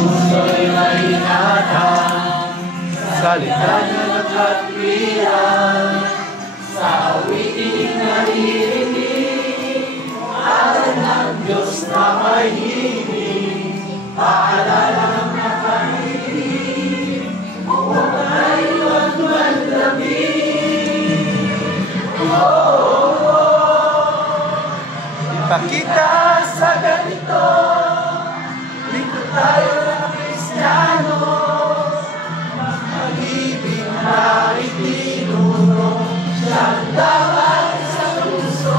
puso'y may hatang, salita niya nagkatwiran, sa awiting naririnig, aral ng Diyos na may hinig, paalala ng nakarinig, huwag tayong maglamig. Ipakita sa ganito, lingkod tayo ng Kristiyano, mag-ibig na itinuro, siyang dapat sa puso.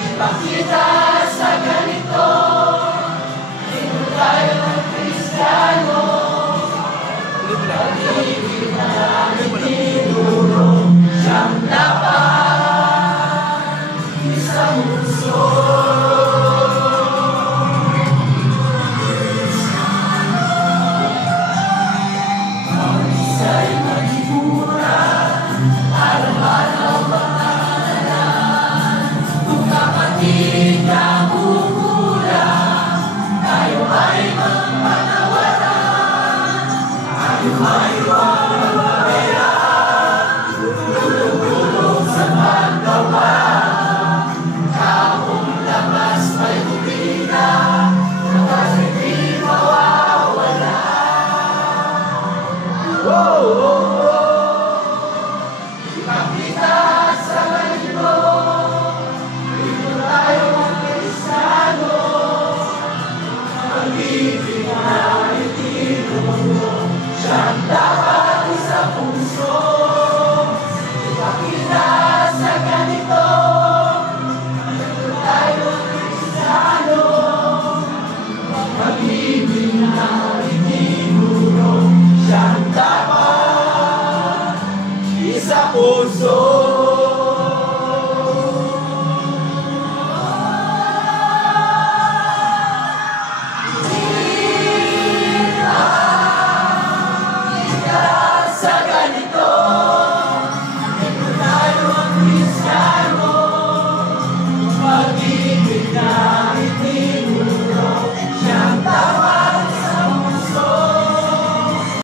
Ipakita sa ganito, lingkod tayo ng Kristiyano, mag-ibig na itinuro, siyang dapat sa puso. Sa puso.